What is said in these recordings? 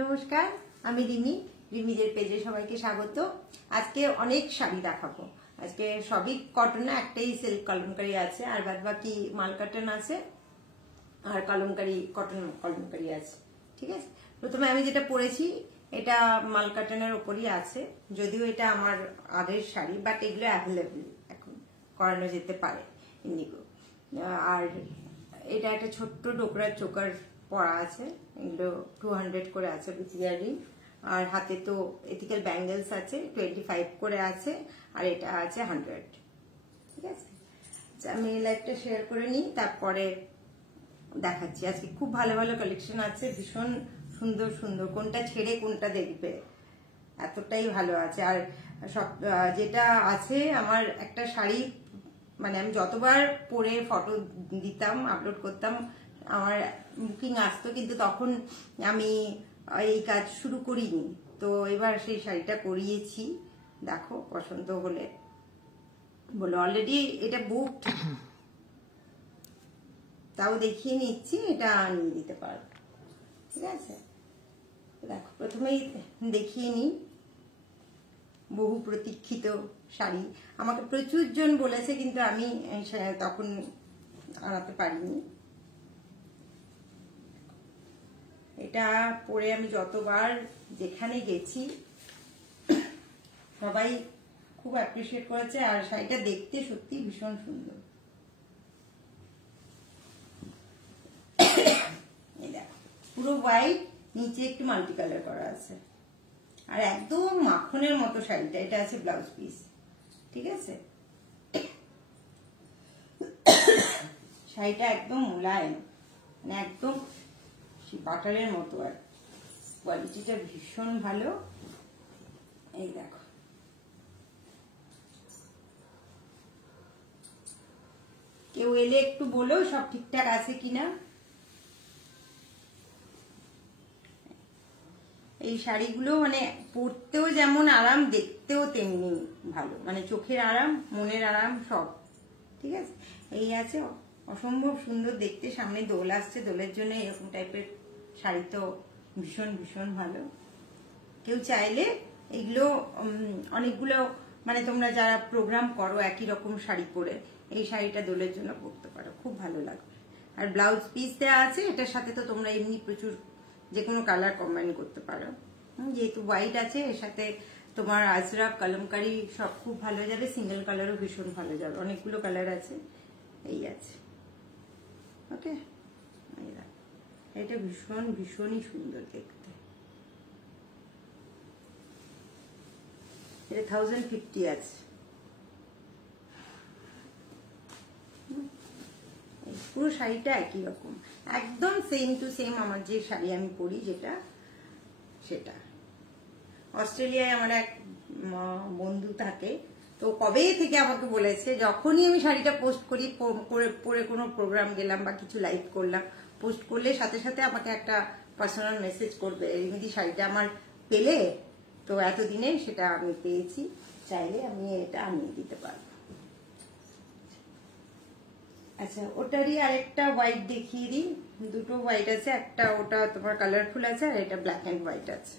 নমস্কার, আমি রিমি। রিমিদের পেজে সবাইকে স্বাগত। আজকে অনেক শাড়ি দেখাবো। আজকে সবই কটন, একটাই সিল্ক কলমকারি আছে, আর বাদ বাকি মাল কটন আছে আর কলমকারি, কটন কলমকারি আছে। ঠিক আছে, প্রথমে আমি যেটা পরেছি এটা মাল কটনের উপরই আছে, যদিও এটা আমার আগের শাড়ি, বাট এগুলো অ্যাভেলেবল এখন, করানো যেতে পারে ইন্ডিগো। আর এটা একটা ছোট্ট ডোকরার চোকার পরা আছে, এগুলো 200 করে আছে উইথ ইয়ারিং। আর হাতে তো এথিক্যাল ব্যাঙ্গেলস আছে, 25 করে আছে, আর এটা আছে 100। ঠিক আছে, আমি লাইভটা শেয়ার করে নিই, তারপরে দেখাচ্ছি। আজকে খুব ভালো ভালো কালেকশন আছে, ভীষণ সুন্দর সুন্দর, কোনটা ছেড়ে কোনটা দেখবে এতটাই ভালো আছে। আর সব যেটা আছে, আমার একটা শাড়ি মানে আমি যতবার পরে ফটো দিতাম, আপলোড করতাম, আমার বুকিং আসতো, কিন্তু তখন আমি এই কাজ শুরু করিনি। তো এবার সেই শাড়িটা করিয়েছি, দেখো পছন্দ হলে বলো। অলরেডি এটা বুক, তাও দেখিয়ে নিচ্ছি, এটা নিয়ে দিতে পারো। ঠিক আছে, দেখো প্রথমেই দেখিয়ে নিই বহু প্রতীক্ষিত শাড়ি। আমাকে প্রচুর জন বলেছে, কিন্তু আমি তখন আনাতে পারিনি। এটা পরে আমি যতবার যেখানে গেছি সবাই খুব অ্যাপ্রিসিয়েট করেছে, আর শাড়িটা দেখতে সত্যি ভীষণ সুন্দর। পুরো হোয়াইট, নিচে একটু মাল্টি কালার করা আছে, আর একদম মাখনের মতো শাড়িটা। এটা আছে ব্লাউজ পিস। ঠিক আছে, শাড়িটা একদম মোলায়েম, মানে একদম বাটারের মতো, আর কোয়ালিটিটা ভীষণ ভালো। এই দেখো, কেউ এলে একটু বলো সব ঠিকঠাক আছে কিনা। এই শাড়িগুলো মানে পরতেও যেমন আরাম, দেখতেও তেমনি ভালো, মানে চোখের আরাম, মনের আরাম সব। ঠিক আছে, এই আছে অসম্ভব সুন্দর দেখতে। সামনে দোল আসছে, দোলের জন্য এরকম টাইপের শাড়ি তো ভীষণ ভীষণ ভালো। কেউ চাইলে এগুলো অনেকগুলো, মানে তোমরা যারা প্রোগ্রাম করো একই রকম শাড়ি পরে, এই শাড়িটা দোলের জন্য পরতে পারো, খুব ভালো লাগবে। আর ব্লাউজ পিস দেওয়া আছে, এটার সাথে তো তোমরা এমনি প্রচুর যে কোনো কালার কম্বাইন করতে পারো। যেহেতু হোয়াইট আছে, এর সাথে তোমার আজরাক, কলমকারি সব খুব ভালো যাবে, সিঙ্গেল কালারও ভীষণ ভালো যাবে, অনেকগুলো কালার আছে। এই আছে, ওকে। এটা ভীষণ ভীষণই সুন্দর দেখতে। এটা 1050 আছে। পুরো শাড়িটা একই রকম, একদম সেম টু সেম আমার যে শাড়ি আমি পরি যেটা, সেটা। অস্ট্রেলিয়ায় আমার এক বন্ধু থাকে, তো কবে থেকে আমাকে বলেছে, যখনই আমি শাড়িটা পোস্ট করি, পরে কোনো প্রোগ্রাম গেলাম বা কিছু লাইভ করলাম, পোস্ট করলে সাথে সাথে আমাকে একটা পার্সোনাল মেসেজ করবে, রিমিদি শাড়িটা আমার পেলে? তো এতদিনে সেটা আমি পেয়েছি, চাইলে আমি এটা আনিয়ে দিতে পারবো। আচ্ছা, ওটারই আরেকটা হোয়াইট দেখিয়ে দিই। দুটো হোয়াইট আছে, একটা ওটা তোমার কালারফুল আছে, আর এটা ব্ল্যাক এন্ড হোয়াইট আছে।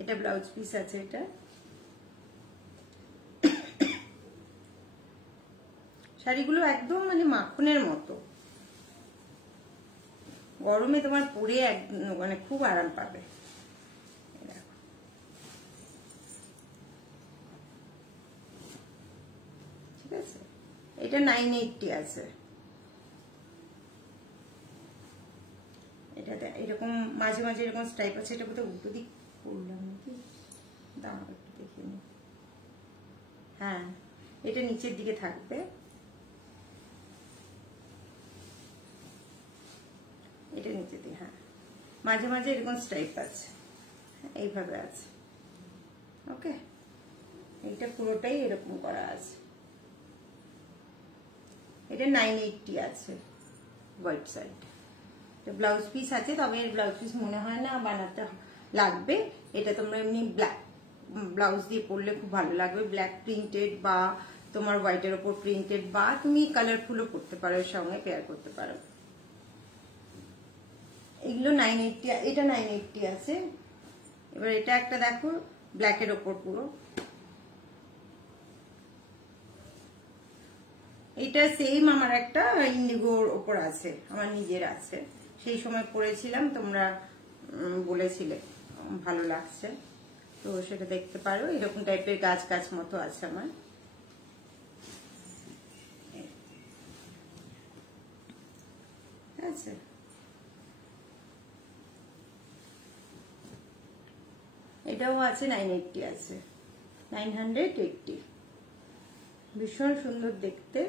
এটা ব্লাউজ পিস আছে। এটা শাড়িগুলো একদম মানে মাখনের মতো, গরমে তোমার পরে মানে খুব আরাম পাবে। ঠিক আছে, এটা 980 আছে। এটাতে এরকম মাঝে মাঝে এরকম স্ট্রাইপ আছে। এটা কোথাও উল্টো দিক করলাম নাকি, দাঁড়াও একটু দেখে নি। হ্যাঁ, এটা নিচের দিকে থাকবে, এটা নিচের দিকে। হ্যাঁ, মাঝে মাঝে এরকম স্ট্রাইপ আছে, এইভাবে আছে। ওকে, এইটা পুরোটাই এরকম করা আছে। এটা 980 আছে হোয়াইট সাইড। ব্লাউজ পিস আছে, তবে এর ব্লাউজ পিস মনে হয় না বানাতে লাগবে। এটা তোমরা এমনি ব্ল্যাক ব্লাউজ দিয়ে পরলে খুব ভালো লাগবে, ব্ল্যাক প্রিন্টেড বা তোমার হোয়াইটের ওপর প্রিন্টেড, বা তুমি কালারফুলও করতে পারো, এর সঙ্গে পেয়ার করতে পারো। এগুলো 980, এটা 980 আছে। এবার এটা একটা দেখো ব্ল্যাকের ওপর পুরো, এটা সেম আমার একটা ইন্ডিগোর ওপর আছে, আমার নিজের আছে, সেই সময় পরেছিলাম, তোমরা বলেছিলে ভালো লাগছে, তো সেটা দেখতে পারো। এরকম টাইপের গাছ গাছ মতো আছে আমার। ঠিক আছে, এটাও আছে 980 আছে, 980, ভীষণ সুন্দর দেখতে,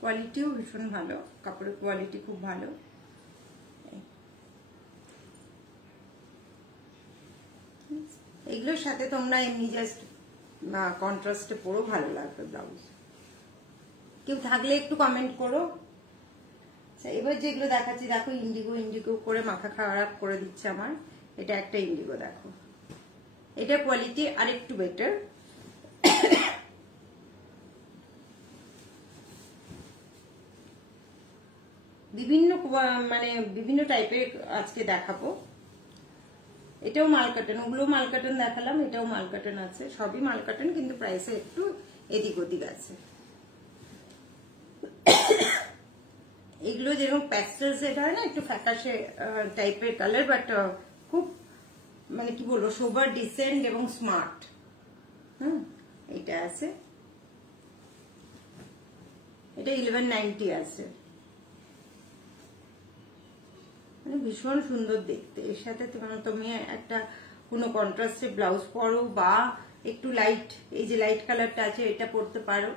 কোয়ালিটিও ভীষণ ভালো, কাপড়ের কোয়ালিটি খুব ভালো। এগুলোর সাথে তোমরা এমনি জাস্ট কন্ট্রাস্টে পরো, ভালো লাগবে ব্লাউজ। কেউ থাকলে একটু কমেন্ট করো। এবার যেগুলো দেখাচ্ছি দেখো, ইন্ডিগো ইন্ডিগো করে মাথা খারাপ করে দিচ্ছে আমার। এটা একটা ইন্ডিগো দেখো, এটা কোয়ালিটি আরেকটু বেটার। বিভিন্ন মানে বিভিন্ন টাইপের আজকে দেখাবো। এটাও মালকাটন, ওগুলো মালকাটন দেখালাম, এটাও মালকাটন আছে, সবই মালকাটন, কিন্তু প্রাইসে একটু এদিক ওদিক আছে। এগুলো যেরকম প্যাস্টেল সেট হয় না, একটু ফ্যাকাশে টাইপের কালার, বাট খুব মানে কি বলবো, সোবার, ডিসেন্ট এবং স্মার্ট। এটা আছে, এটা 1190 আছে, মানে ভীষণ সুন্দর দেখতে। এর সাথে তুমি একটা কোনো কন্ট্রাস্টে ব্লাউজ পরো, বা একটু লাইট, এই যে লাইট কালারটা আছে এটা পরতে পারো,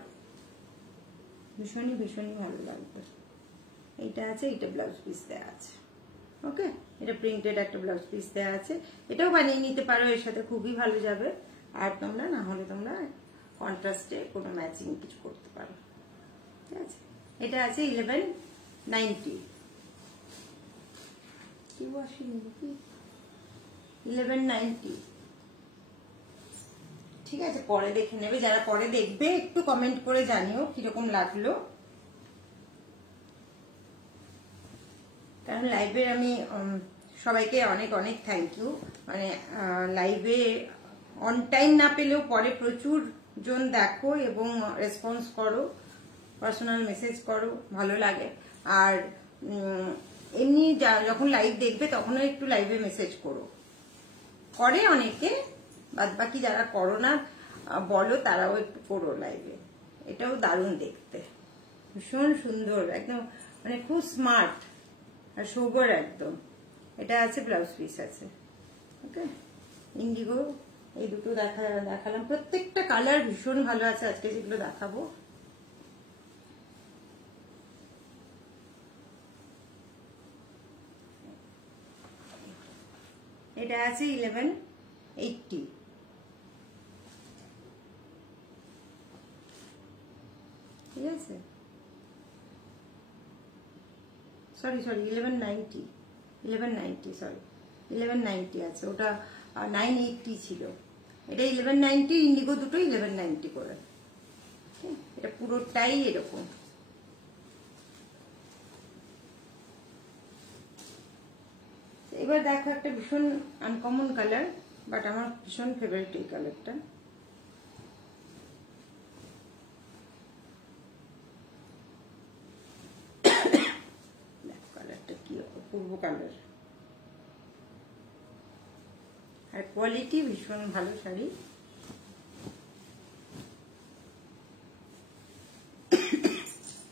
ভীষণই ভীষণই ভালো লাগবে। এইটা আছে, এটা ব্লাউজ পিস দেওয়া আছে। ওকে, এটা প্রিন্টেড একটা ব্লাউজ পিস দেওয়া আছে, এটাও বানিয়ে নিতে পারো, এর সাথে খুবই ভালো যাবে। আর তোমরা না হলে তোমরা কন্ট্রাস্টে কোনো ম্যাচিং কিছু করতে পারো। ঠিক আছে, এটা আছে 1190, 1190। ঠিক আছে, পরে দেখে নেবে, যারা পরে দেখবে একটু কমেন্ট করে জানিও কিরকম লাগলো, কারণ লাইভে আমি সবাইকে অনেক অনেক থ্যাংক ইউ। মানে লাইভে অন টাইম না পেলেও পরে প্রচুর জন দেখো এবং রেসপন্স করো, পার্সোনাল মেসেজ করো, ভালো লাগে। আর এমনি যখন লাইভ দেখবে তখনও একটু লাইভে মেসেজ করো, করে অনেকে, বাদ বাকি যারা করো না বলো, তারাও একটু করো লাইভে। এটাও দারুণ দেখতে, ভীষণ সুন্দর, একদম মানে খুব স্মার্ট আর সোবার একদম। এটা আছে ব্লাউজ পিস আছে। ওকে, ইন্ডিগো এই দুটো দেখালাম, প্রত্যেকটা কালার ভীষণ ভালো আছে আজকে যেগুলো দেখাবো। এটা আছে 1180, ঠিক আছে, সরি 1190, 1190 সরি 1190 আছে, ওটা 980 ছিল। এটা 1190, ইন্ডিগো দুটো 1190 করে। এটা পুরোটাই এরকম। এবার দেখো একটা ভীষণ আনকমন কালার, বাট আমার ভীষণ ফেভারিট এই কালারটা। কালারটা কি অপূর্ব কালার, আর কোয়ালিটি ভীষণ ভালো শাড়ি।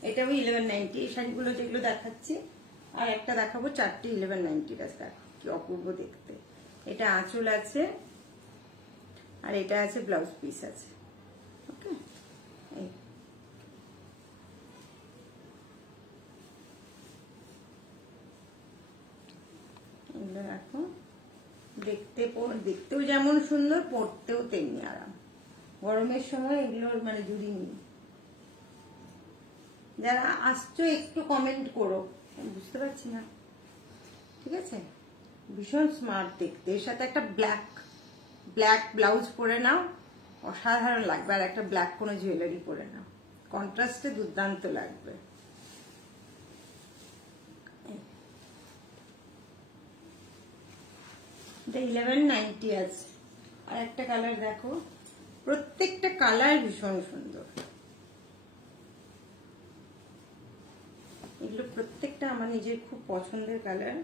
এটাও 1190, এই শাড়িগুলো যেগুলো দেখাচ্ছি, আর একটা দেখাবো, চারটে 1190 আছে, কি অপূর্ব দেখতে। এটা আঁচল আছে, আর এটা আছে ব্লাউজ পিস আছে। ওকে, এগুলো দেখো, দেখতেও যেমন সুন্দর, পরতেও তেমনি আরাম। গরমের সময় এগুলোর মানে জুড়ি নেই। যারা আসছো একটু কমেন্ট করো, বুঝতে পারছি না। ঠিক আছে, ভীষণ স্মার্ট দেখতে, এর সাথে একটা ব্ল্যাক ব্লাউজ পরে নাও, অসাধারণ লাগবে। আর একটা ব্ল্যাক কোনো জুয়েলারি পরে নাও, কন্ট্রাস্টে দুর্দান্ত লাগবে। এটা 1190 আছে। আর একটা কালার দেখো, প্রত্যেকটা কালার ভীষণ সুন্দর, এগুলো প্রত্যেকটা আমার নিজের খুব পছন্দের কালার।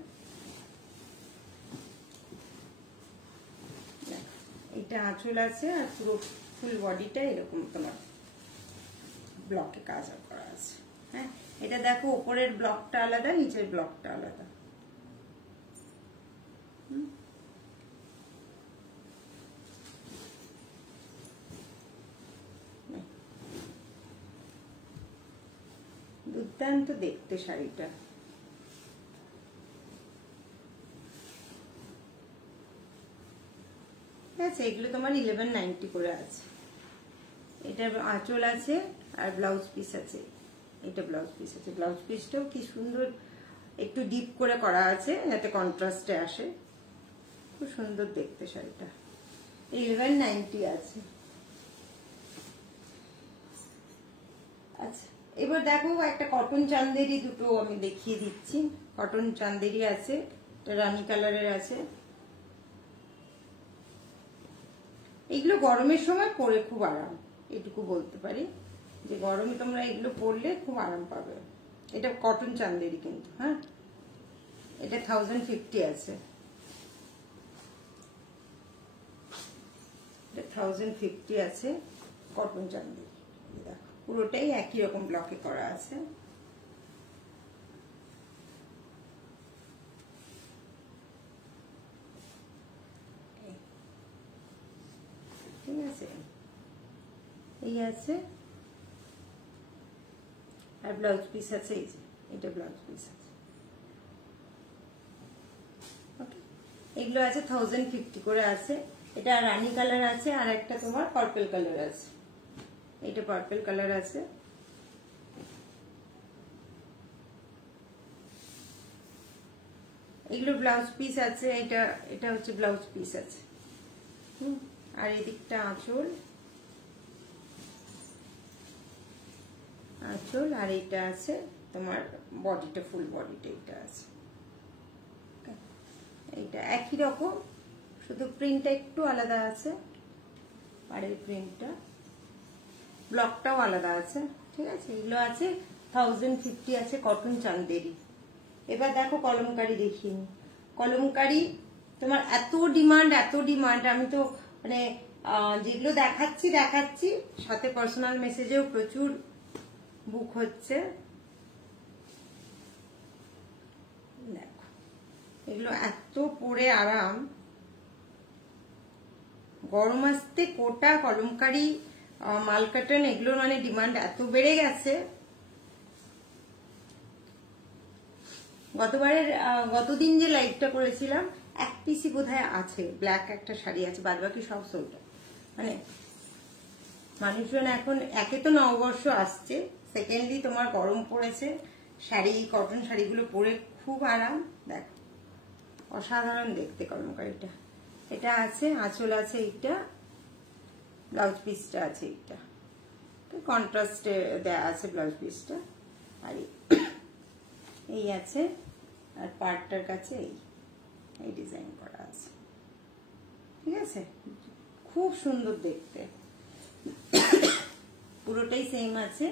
এটা আঁচল আছে আর পুরো ফুল বডিটা এরকম তোমার ব্লকে কাজ করা আছে। হ্যাঁ, এটা দেখো উপরের ব্লকটা আলাদা, নিচের ব্লকটা আলাদা। দুর্দান্ত দেখতে শাড়িটা। ঠিক আছে, এগুলো তোমার 1190 করে আছে। এটা আঁচল আছে আর ব্লাউজ পিস আছে, এটা ব্লাউজ পিস আছে। ব্লাউজ পিসটাও কি সুন্দর, একটু ডিপ করে করা আছে যাতে কন্ট্রাস্টে আসে, খুব সুন্দর দেখতে শাড়িটা। 1190 আছে। আচ্ছা, এবার দেখো একটা কটন চান্দেরি, দুটো আমি দেখিয়ে দিচ্ছি। কটন চান্দেরি আছে, রানী কালারের আছে। এগুলো গরমের সময় পরে খুব আরাম, এটুকু বলতে পারি যে গরমে তোমরা এগুলো পরলে খুব আরাম পাবে। এটা কটন চান্দেরি কিন্তু। হ্যাঁ, এটা 1050 আছে। এটা 1050 আছে কটন চান্দেরি। দেখো পুরোটাই একই রকম ব্লকে করা আছে। ঠিক আছে, এই আছে আর ব্লাউজ পিস আছে, এই যে এটা ব্লাউজ পিস আছে। ওকে, এগুলো আছে 1050 করে আছে। এটা রানী কালার আছে আর একটা তোমার পার্পল কালার আছে। এটা পার্পল কালার আছে। এগুলো ব্লাউজ পিস আছে। এটা হচ্ছে ব্লাউজ পিস আছে। আর এদিকটা আঁচল, আঁচল আর এটা আছে তোমার বডিটা, ফুল বডিটা এটা আছে। এইটা একই রকম, শুধু প্রিন্টটা একটু আলাদা আছে, পাড়ের প্রিন্টটা, ব্লকটাও আলাদা আছে। ঠিক আছে, এগুলো আছে 1050 আছে কটন চান্দেরি। এবার দেখো কলমকারি দেখিনি। কলমকারি তোমার এত ডিমান্ড, এত ডিমান্ড, আমি তো মানে যেগুলো দেখাচ্ছি সাথে পার্সোনাল মেসেজেও প্রচুর বুক হচ্ছে। দেখো এগুলো এত পরে আরাম, গরম আসতে কোটা কলমকারি মালকাটন এগুলোর মানে ডিমান্ড এত বেড়ে গেছে। গতদিন যে লাইভটা করেছিলাম এক পিসি বোধহয় আছে, ব্ল্যাক একটা শাড়ি আছে, বাদ বাকি সব সোল্ড। মানে মানুষজন এখন একে তো নববর্ষ আসছে, সেকেন্ডলি তোমার গরম পড়েছে, শাড়ি কটন শাড়িগুলো পরে খুব আরাম। দেখো অসাধারণ দেখতে কলমকারিটা। এটা আছে, আঁচল আছে, এইটা ব্লাউজ পিসটা আছে, এইটা কন্ট্রাস্টে দেয়া আছে ব্লাউজ পিসটা। আর এই আছে, আর পার্টটার কাছে এই ডিজাইন করা আছে। ঠিক আছে, খুব সুন্দর দেখতে, পুরোটাই সেম আছে।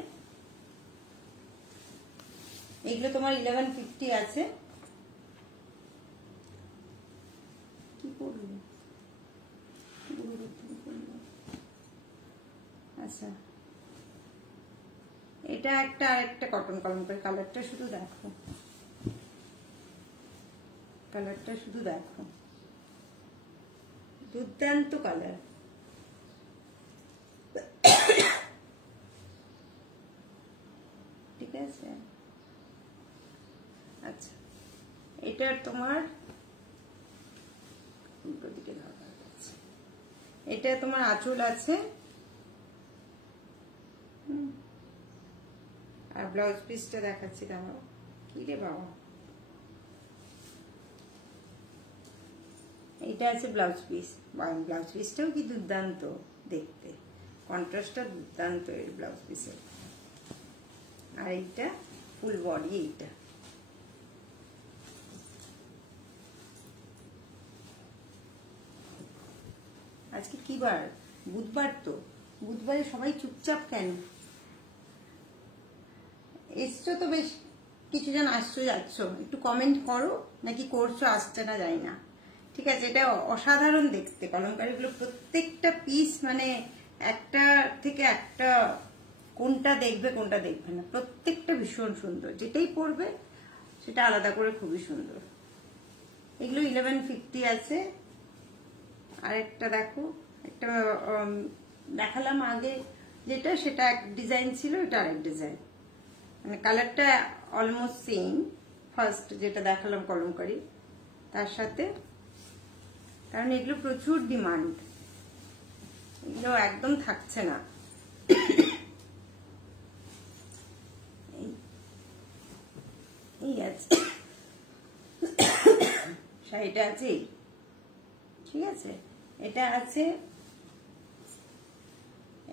এগুলো তোমার 1150 আছে। কি করবো, আচ্ছা এটা একটা আর একটা কটন কলমকারি। কালারটা শুধু দেখো, কালারটা শুধু দেখো, দুর্দান্ত কালার। ঠিক আছে, আচ্ছা এটা তোমার উল্টো দিকে ধরা আছে। এটা তোমার আঁচল আছে আর ব্লাউজ পিসটা দেখাচ্ছি। দাঁড়াও, কি রে বাবা, এটা আছে ব্লাউজ পিস। ব্লাউজ পিসটাও কি দুর্দান্ত দেখতে, কন্ট্রাস্টটা দুর্দান্ত এর ব্লাউজ পিসের। আর এইটা ফুল বডি, এইটা আজকে কি বার? বুধবার তো। বুধবারে সবাই চুপচাপ কেন? এসছো তো বেশ কিছু জন, আসছো যাচ্ছ, একটু কমেন্ট করো, নাকি করছো আসছে না জানি না। ঠিক আছে, এটা অসাধারণ দেখতে কলমকারিগুলো, প্রত্যেকটা পিস মানে একটা থেকে একটা, কোনটা দেখবে কোনটা দেখবে না, প্রত্যেকটা ভীষণ সুন্দর, যেটাই পরবে সেটা আলাদা করে খুবই সুন্দর। এগুলো 1150 আছে। আরেকটা দেখো, একটা দেখালাম আগে যেটা, সেটা এক ডিজাইন ছিল, এটা আরেক ডিজাইন, মানে কালারটা অলমোস্ট সেম। ফার্স্ট যেটা দেখালাম কলমকারি, তার সাথে, কারণ এগুলো প্রচুর ডিমান্ড, এগুলো একদম থাকছে না। এই আছে শাড়িটা আছে, ঠিক আছে, এটা আছে,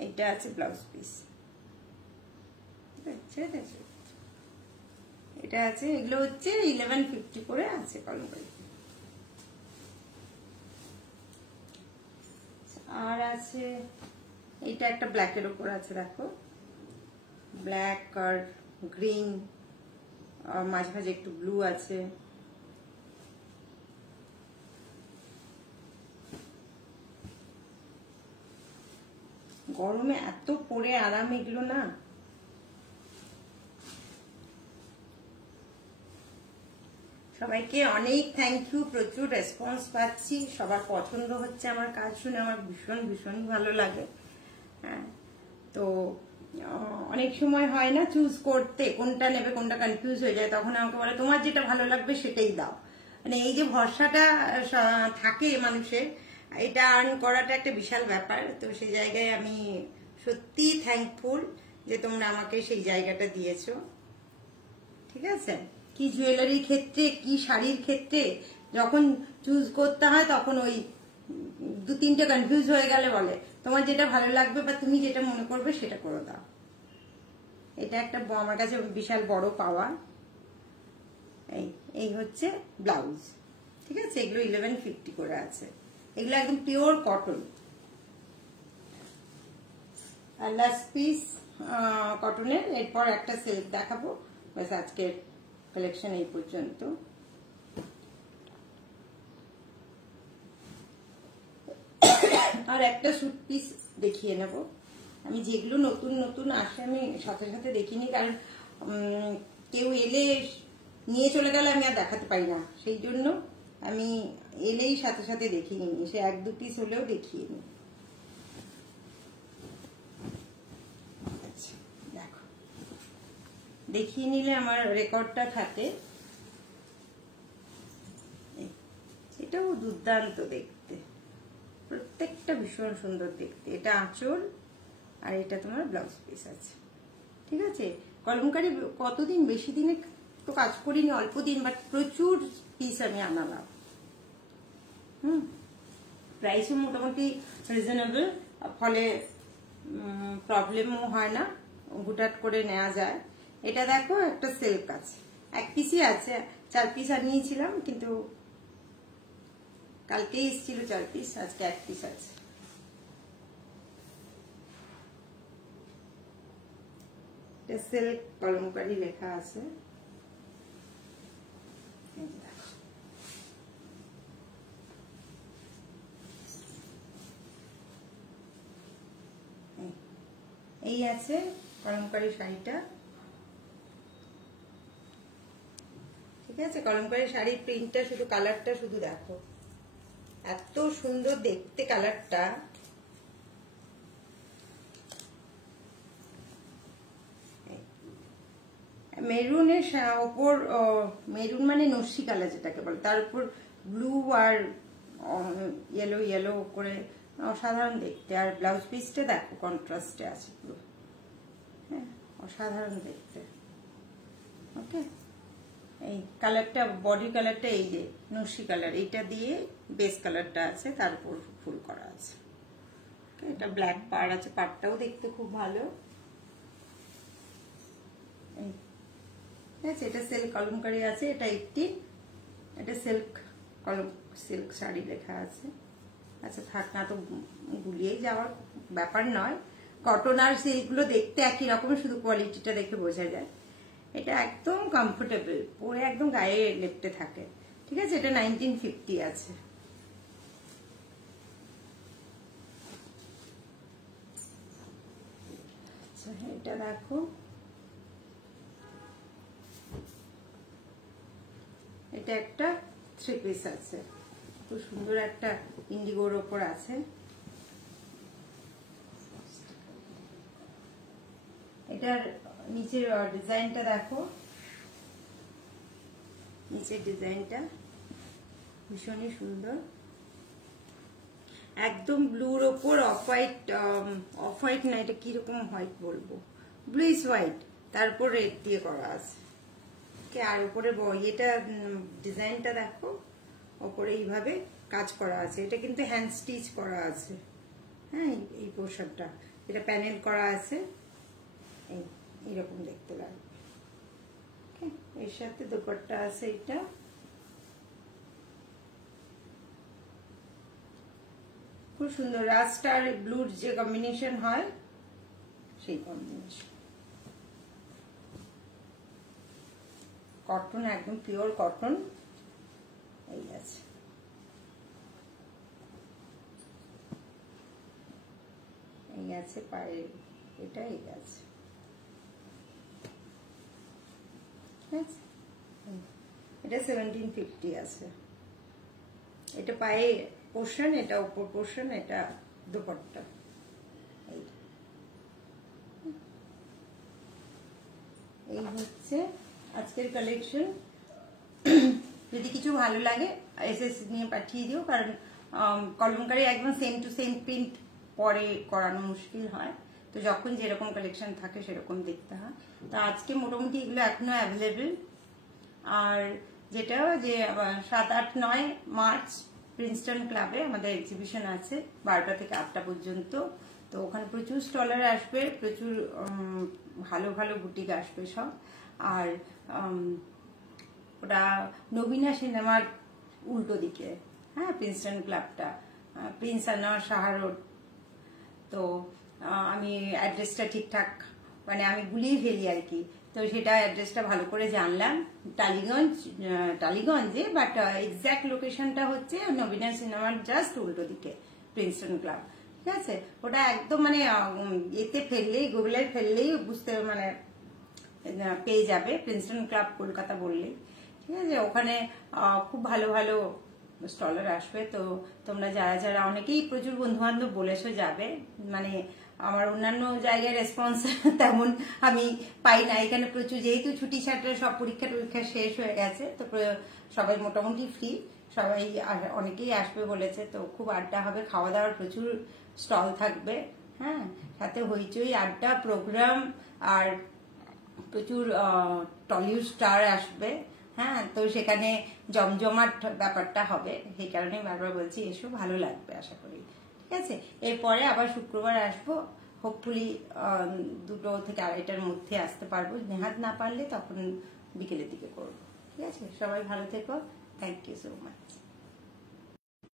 এটা আছে ব্লাউজ পিস, এটা আছে। এগুলো হচ্ছে 1150 করে আছে কলমকারি। আর আছে এটা একটা ব্ল্যাকের উপর আছে, দেখো, ব্ল্যাক আর গ্রিন, মাঝে মাঝে একটু ব্লু আছে। গরমে এত পরে আরাম এগুলো না। সবাইকে অনেক থ্যাংক ইউ, প্রচুর রেসপন্স পাচ্ছি, সবার পছন্দ হচ্ছে আমার কাজ শুনে, আমার ভীষণ ভীষণই ভালো লাগে। হ্যাঁ, তো অনেক সময় হয় না চুজ করতে, কোনটা নেবে কোনটা, কনফিউজ হয়ে যায়, তখন আমাকে বলে তোমার যেটা ভালো লাগবে সেটাই দাও। মানে এই যে ভরসাটা থাকে মানুষের, এটা আর্ন করাটা একটা বিশাল ব্যাপার। তো সেই জায়গায় আমি সত্যি থ্যাঙ্কফুল যে তোমরা আমাকে সেই জায়গাটা দিয়েছো। ঠিক আছে, কি জুয়েলারির ক্ষেত্রে, কি শাড়ির ক্ষেত্রে যখন চুজ করতে হয়, তখন ওই 2-3টে কনফিউজ হয়ে গেলে বলে তোমার যেটা ভালো লাগবে বা তুমি যেটা মনে করবে সেটা করে দাও। এটা একটা আমার কাছে বিশাল বড় পাওয়া। এই হচ্ছে ব্লাউজ, ঠিক আছে, এগুলো 1150 করে আছে, এগুলো একদম পিওর কটন। আর লাস্ট পিস কটনের, এরপর একটা সিল্ক দেখাবো, ব্যাস আজকের কালেকশন এই পর্যন্ত। আর একটা স্যুট পিস দেখিয়ে নেব, আমি যেগুলো নতুন নতুন আসে আমি সাথে সাথে দেখিনি, কারণ কেউ এলে নিয়ে চলে গেলে আমি আর দেখাতে পারি না, সেই জন্য আমি এলেই সাথে সাথে দেখিয়ে নিই, সে 1-2 পিস হলেও দেখিয়ে নিই। আচ্ছা দেখো, দেখিয়ে নিলে আমার রেকর্ডটা থাকে। এটাও দুর্দান্ত দেখতে, প্রত্যেকটা ভীষণ সুন্দর দেখতে। এটা আঁচল আর এটা তোমার ব্লাউজ পিস আছে, ঠিক আছে। কলমকারি কতদিন, বেশি দিনে তো কাজ করিনি, অল্প দিন, বাট প্রচুর পিস আমি আনালাম। প্রাইসও মোটামুটি রিজনেবল, ফলে প্রবলেমও হয় না, হুটহাট করে নেওয়া যায়। এটা দেখো, একটা সিল্ক আছে, 1 পিসই আছে, 4 পিস আনিয়েছিলাম, কিন্তু কালকেই এসেছিল 4 পিস, আজকে 1 পিস আছে। সিল্ক কলমকারি লেখা আছে, এই আছে কলমকারি শাড়িটা, ঠিক আছে। কলমকারি শাড়ির প্রিন্টটা, শুধু কালারটা শুধু দেখো, এত সুন্দর দেখতে কালারটা। মেরুনের ওপর, মেরুন মানে নস্যি কালার যেটাকে বলে, তার উপর ব্লু আর ইয়েলো ইয়েলো করে, অসাধারণ দেখতে। আর ব্লাউজ পিসটা দেখো কন্ট্রাস্টে আছে পুরো, হ্যাঁ, অসাধারণ দেখতে। ওকে, এই কালারটা, বডি কালারটা এই যে নস্যি কালার, এইটা দিয়ে বেস কালারটা আছে, তার উপর ফুল করা আছে। এটা ব্ল্যাক পাড় আছে, পাড়টাও দেখতে খুব ভালো। ঠিক আছে, এটা সিল্ক কলমকারি আছে, এটা 18, এটা সিল্ক সিল্ক শাড়ি লেখা আছে। আচ্ছা থাক না, তো গুলিয়ে যাওয়ার ব্যাপার নয়। কটন আর সিল্কগুলো দেখতে একই রকম, শুধু কোয়ালিটিটা দেখে বোঝা যায়। এটা একদম কমফোর্টেবল, পরে একদম গায়ে লেপটে থাকে। ঠিক আছে, এটা 1950 আছে। আচ্ছা এটা দেখো, এটা একটা 3 পিস আছে, খুব সুন্দর একটা ইন্ডিগোর ওপর আছে। এটার নিচের ডিজাইনটা দেখো, নিচের ডিজাইনটা ভীষণই সুন্দর, একদম ব্লুর ওপর অফ হোয়াইট না, এটা কিরকম হোয়াইট বলবো, ব্লুইশ হোয়াইট, তারপর রেড দিয়ে করা আছে। আর উপরে এটা ডিজাইনটা দেখো, ওপরে এইভাবে কাজ করা আছে। এটা কিন্তু হ্যান্ড স্টিচ করা আছে। হ্যাঁ, এই পোর্শনটা এটা প্যানেল করা আছে, এইরকম দেখতে লাগবে। এর সাথে দোপাট্টা আছে, এটা খুব সুন্দর, রাস্ট আর ব্লুর যে কম্বিনেশন হয় সেই কম্বিনেশন। কটন, একদম পিওর কটন। এই আছে, এই আছে পায়ের, এটা এই আছে। এটা 1750 আছে। এটা পায়ে পোর্শন, এটা উপর পোর্শন, এটা দুপাট্টা। এই হচ্ছে আজকের কালেকশন। যদি কিছু ভালো লাগে এসএস নিয়ে পাঠিয়ে দিও, কারণ কলমকারী একদম সেম টু সেম প্রিন্ট পরে করানো মুশকিল হয়, তো যখন যেরকম কালেকশন থাকে সেরকম দেখতে হয়। তো আজকে মোটামুটি এগুলো এখনো অ্যাভেলেবেল। আর যেটা যে 7, 8, 9 মার্চ প্রিন্সটন ক্লাবে আমাদের এক্সিবিশন আছে 12টা থেকে 8টা পর্যন্ত। তো ওখানে প্রচুর স্টলার আসবে, প্রচুর ভালো ভালো বুটিক আসবে সব। আর ওটা নবীনা সিনেমার উল্টো দিকে, হ্যাঁ, প্রিন্সটন ক্লাবটা প্রিন্স আনোয়ার শাহ রোড। তো আমি অ্যাড্রেসটা ঠিকঠাক মানে আমি গুলিয়ে ফেলি আর কি, তো সেটা অ্যাড্রেসটা ভালো করে জানলাম, টালিগঞ্জে, বাট এক্সাক্ট লোকেশনটা হচ্ছে নবীনা সিনেমার জাস্ট উল্টো দিকে প্রিন্সটন ক্লাব। ঠিক আছে, ওটা একদম মানে এতে ফেললেই, গুগলে ফেললেই বুঝতে মানে পেয়ে যাবে, প্রিন্সটন ক্লাব কলকাতা বললেই। ঠিক আছে, ওখানে খুব ভালো ভালো স্টলার আসবে। তো তোমরা যারা যারা, অনেকেই প্রচুর বন্ধু বান্ধব বলেছো যাবে, মানে আমার অন্যান্য জায়গায় রেসপন্স তেমন আমি পাই না। এখানে প্রচুর, যেহেতু ছুটি ছাটা সব পরীক্ষা শেষ হয়ে গেছে, তো সবাই মোটামুটি ফ্রি, সবাই অনেকেই আসবে বলেছে। তো খুব আড্ডা হবে, খাওয়া দাওয়ার প্রচুর স্টল থাকবে, হ্যাঁ, সাথে হইচই, আড্ডা, প্রোগ্রাম, আর প্রচুর টলিউড স্টার আসবে। হ্যাঁ, তো সেখানে জমজমাট ব্যাপারটা হবে, সেই কারণে বারবার বলছি এসো, ভালো লাগবে আশা করি। ঠিক আছে, এরপরে আবার শুক্রবার আসবো, হোপফুলি 2টো থেকে 2:30টার মধ্যে আসতে পারবো, নেহাত না পারলে তখন বিকেলের দিকে করবো। ঠিক আছে, সবাই ভালো থেকো, থ্যাংক ইউ সো মাচ।